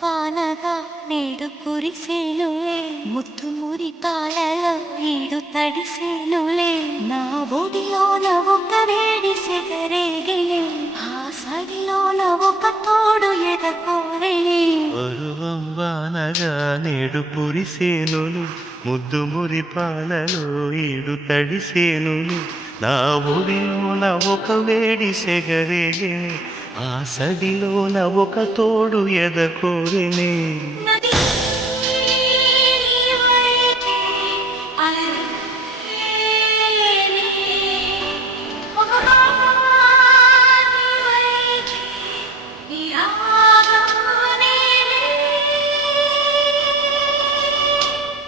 వానగా నేడు కురిసేనులే ముత్తు మురి పాలలో ఈడు తడిసేనులే నా బొడిలోన ఒక వేడి సెగరేగిలే ఆ సడిలోన ఒక తోడు ఎదకోరిలే పరువం వానగా నేడు కురిసేనులు ముద్దు మురి పాలలో ఈడు తడిసేనులు నా ఒడిలోన ఒక వేడి సెగరేగినే ఆ సడిలోన ఒక తోడు ఎదకోరినే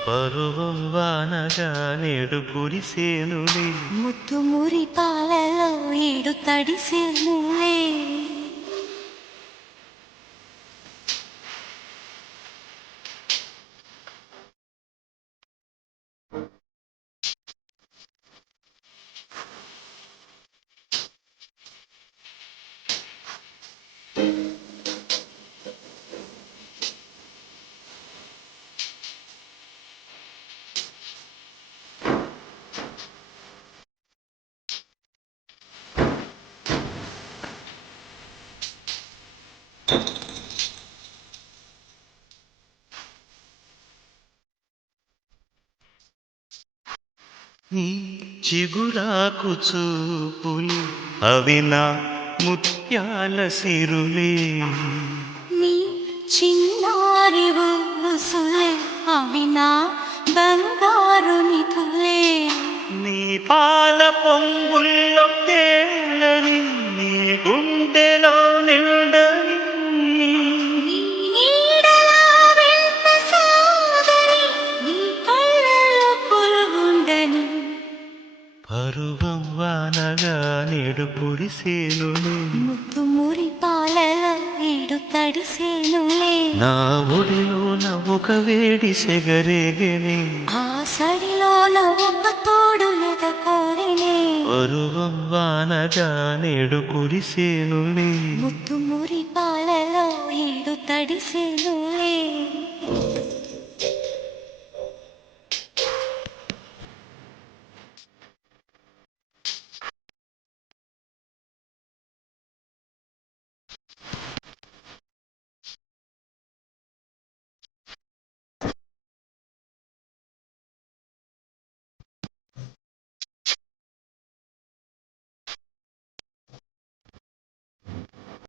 పరువం వానగా నేడు కురిసేనులే ముత్తు మురి పాలలో ఈడు తడిసేనులే నీ చిగురాకు చూపులు అవి నా ముత్యాల సిరులే నీ చిన్నారి ఊసులే అవి నా బంగారు నిధులే నీ పాల పొంగుల్లో తేలని నీ గుండెలో నిండని నీ నీడలా వెంట సాగని నీ కళ్ళలో పురుగుండని పరువం వానగా నేడు కురిసేనులే ముత్తు మురి పాలలో ఈడు తడిసేనులే నా ఒడిలోన ఒక వేడి సెగరేగనే ఆ సడిలోన ఒక తోడు ఎదకోరినే పరువం వానగా నేడు కురిసేనులే ముత్తు మురి పాలలో ఈడు తడిసేనులే